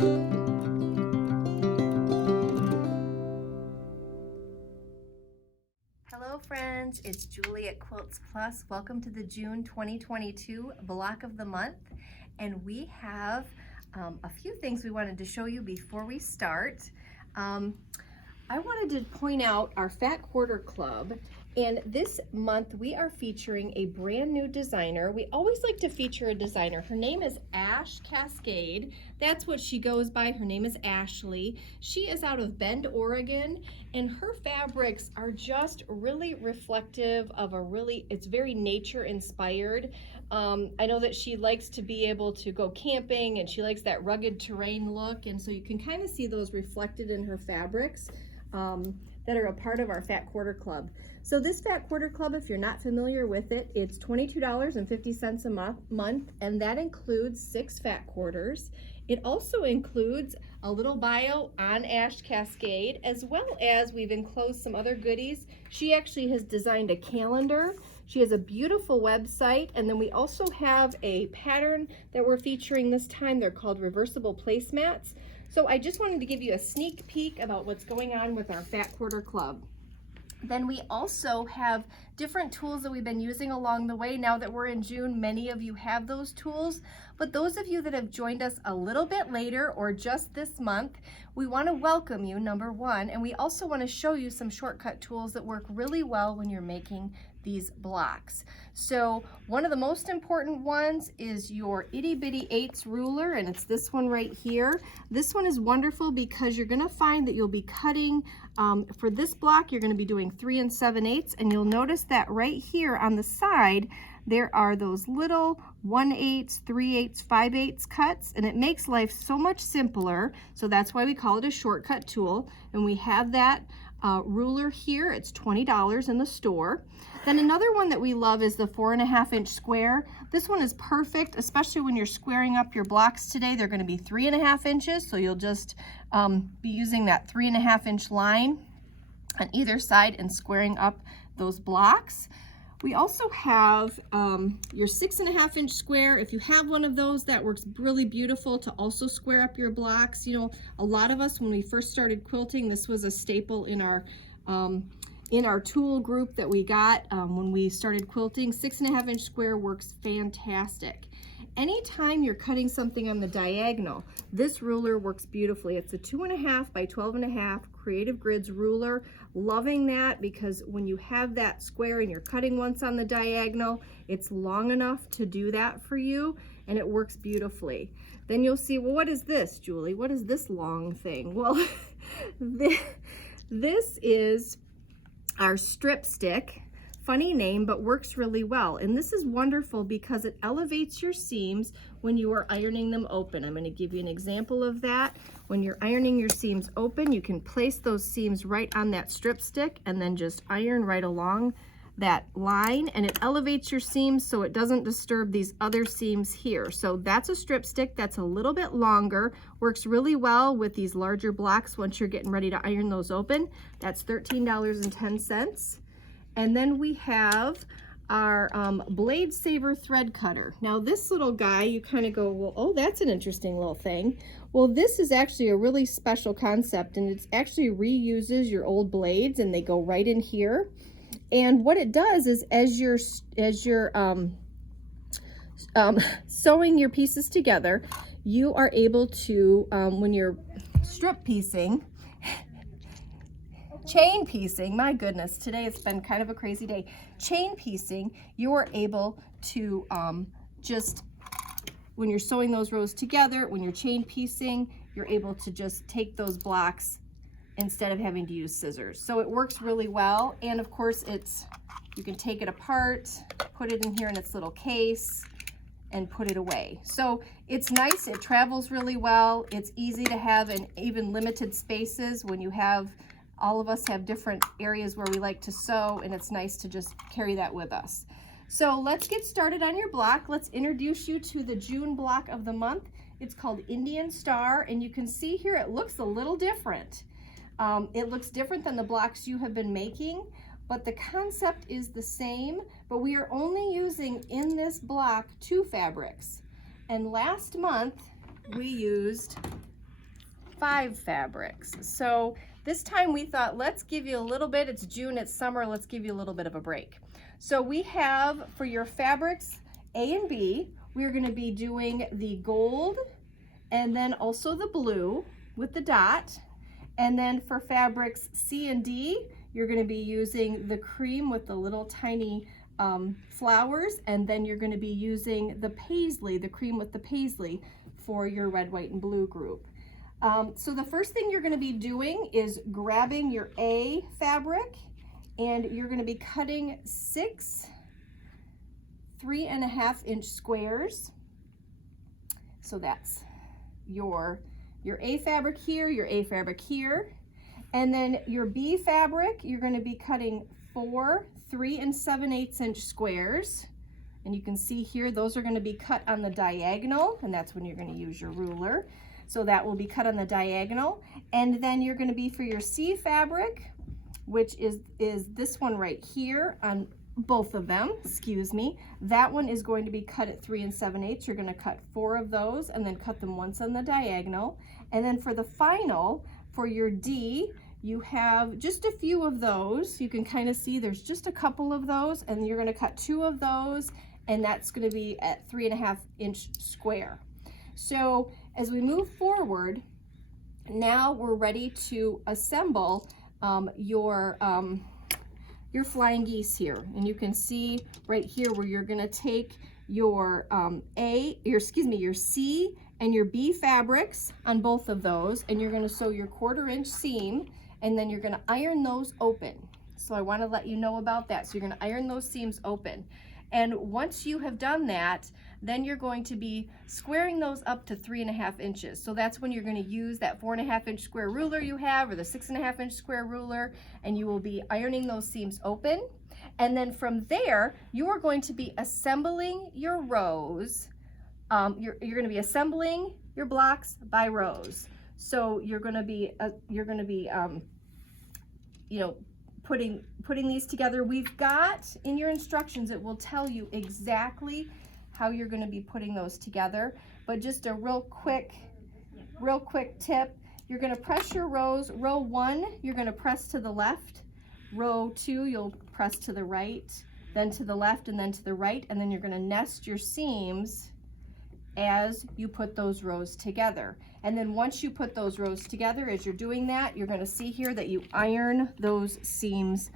Hello friends, it's Julie at Quilts Plus. Welcome to the June 2022 block of the month. And we have a few things we wanted to show you before we start. I wanted to point out our Fat Quarter Club. And this month we are featuring a brand new designer. We always like to feature a designer. Her name is Ash Cascade. That's what she goes by. Her name is Ashley. She is out of Bend, Oregon, and her fabrics are just really reflective of it's very nature inspired. I know that she likes to be able to go camping, and she likes that rugged terrain look, and so you can kind of see those reflected in her fabrics that are a part of our Fat Quarter Club. So this Fat Quarter Club, if you're not familiar with it, it's $22.50 a month, and that includes 6 fat quarters. It also includes a little bio on Ash Cascade, as well as we've enclosed some other goodies. She actually has designed a calendar. She has a beautiful website, and then we also have a pattern that we're featuring this time. They're called reversible placemats. So I just wanted to give you a sneak peek about what's going on with our Fat Quarter Club. Then we also have different tools that we've been using along the way. Now that we're in June, many of you have those tools, but those of you that have joined us a little bit later or just this month, we want to welcome you, number one, and we also want to show you some shortcut tools that work really well when you're making these blocks. So one of the most important ones is your itty bitty 8s ruler, and it's this one right here. This one is wonderful because you're going to find that you'll be cutting for this block, you're going to be doing 3 7/8, and you'll notice that right here on the side there are those little 1/8, 3/8, 5/8 cuts, and it makes life so much simpler. So that's why we call it a shortcut tool. And we have that ruler here. It's $20 in the store. Then another one that we love is the 4.5-inch square. This one is perfect, especially when you're squaring up your blocks today. They're going to be 3.5 inches, so you'll just be using that 3.5-inch line on either side and squaring up those blocks. We also have your 6.5-inch square. If you have one of those, that works really beautiful to also square up your blocks. You know, a lot of us, when we first started quilting, this was a staple in our tool group that we got when we started quilting. 6.5-inch square works fantastic. Anytime you're cutting something on the diagonal, this ruler works beautifully. It's a 2.5 by 12.5 Creative Grids ruler. Loving that because when you have that square and you're cutting once on the diagonal, it's long enough to do that for you, and it works beautifully. Then you'll see, well, what is this, Julie? What is this long thing? Well, this is our strip stick. Funny name, but works really well. And this is wonderful because it elevates your seams when you are ironing them open. I'm going to give you an example of that. When you're ironing your seams open, you can place those seams right on that strip stick and then just iron right along that line, and it elevates your seams so it doesn't disturb these other seams here. So that's a strip stick that's a little bit longer, works really well with these larger blocks once you're getting ready to iron those open. That's $13.10. And then we have our Blade Saver thread cutter. Now this little guy, you kind of go, well, oh, that's an interesting little thing. Well, this is actually a really special concept, and it actually reuses your old blades, and they go right in here. And what it does is as you're sewing your pieces together, you are able to, when you're strip piecing, chain piecing, my goodness, today it's been kind of a crazy day. Chain piecing, you are able to just, when you're sewing those rows together, when you're chain piecing, you're able to just take those blocks instead of having to use scissors. So it works really well. And of course you can take it apart, put it in here in its little case, and put it away. So it's nice, it travels really well. It's easy to have in even limited spaces when you have, all of us have different areas where we like to sew, and it's nice to just carry that with us. So let's get started on your block. Let's introduce you to the June block of the month. It's called Indian Star, and you can see here it looks a little different. It looks different than the blocks you have been making, but the concept is the same, but we are only using in this block 2 fabrics. And last month we used 5 fabrics. So this time we thought, let's give you a little bit. It's June, it's summer, let's give you a little bit of a break. So we have, for your fabrics A and B, we're going to be doing the gold and then also the blue with the dot. And then for fabrics C and D, you're going to be using the cream with the little tiny flowers, and then you're going to be using the paisley, the cream with the paisley, for your red, white, and blue group. So the first thing you're going to be doing is grabbing your A fabric, and you're going to be cutting 6 3.5-inch squares. So that's your A fabric here, your A fabric here. And then your B fabric, you're going to be cutting 4 3 7/8-inch squares. And you can see here, those are going to be cut on the diagonal, and that's when you're going to use your ruler. So that will be cut on the diagonal. And then you're going to be, for your C fabric, which is this one right here on both of them, excuse me, that one is going to be cut at 3 7/8. You're going to cut 4 of those and then cut them once on the diagonal. And then for the final, for your D, you have just a few of those. You can kind of see there's just a couple of those, and you're going to cut 2 of those, and that's going to be at 3.5-inch square. So as we move forward, now we're ready to assemble your flying geese here. And you can see right here where you're going to take your your C and your B fabrics on both of those, and you're going to sew your 1/4-inch seam, and then you're going to iron those open. So I want to let you know about that. So you're going to iron those seams open. And once you have done that, then you're going to be squaring those up to 3.5 inches. So that's when you're going to use that 4.5-inch square ruler you have, or the 6.5-inch square ruler, and you will be ironing those seams open. And then from there, you are going to be assembling your rows. You're going to be assembling your blocks by rows. So you're going to be putting these together. We've got in your instructions, it will tell you exactly how you're going to be putting those together. But just a real quick tip, you're going to press your rows. Row 1, you're going to press to the left. Row 2, you'll press to the right, then to the left, and then to the right, and then you're going to nest your seams as you put those rows together. And then once you put those rows together, as you're doing that, you're going to see here that you iron those seams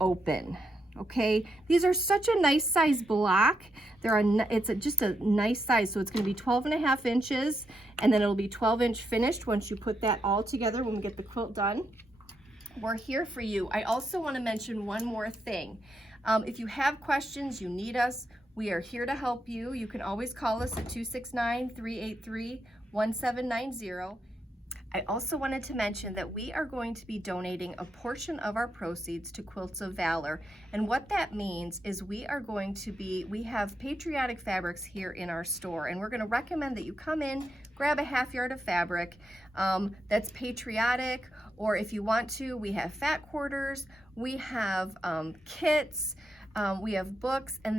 open. Okay, these are such a nice size block. It's just a nice size. So it's going to be 12.5 inches, and then it'll be 12-inch finished once you put that all together when we get the quilt done. We're here for you. I also want to mention one more thing. If you have questions, you need us, we are here to help you. You can always call us at 269-383-1790. I also wanted to mention that we are going to be donating a portion of our proceeds to Quilts of Valor. And what that means is we have patriotic fabrics here in our store, and we're going to recommend that you come in, grab a half yard of fabric that's patriotic, or if you want to, we have fat quarters, we have kits, we have books, and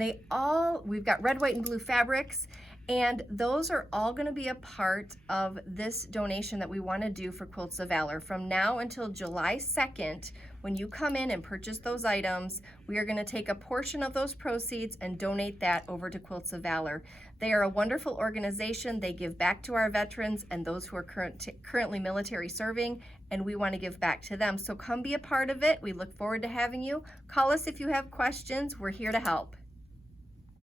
we've got red, white, and blue fabrics. And those are all going to be a part of this donation that we want to do for Quilts of Valor. From now until July 2nd, when you come in and purchase those items, we are going to take a portion of those proceeds and donate that over to Quilts of Valor. They are a wonderful organization. They give back to our veterans and those who are currently military serving, and we want to give back to them. So come be a part of it. We look forward to having you. Call us if you have questions. We're here to help.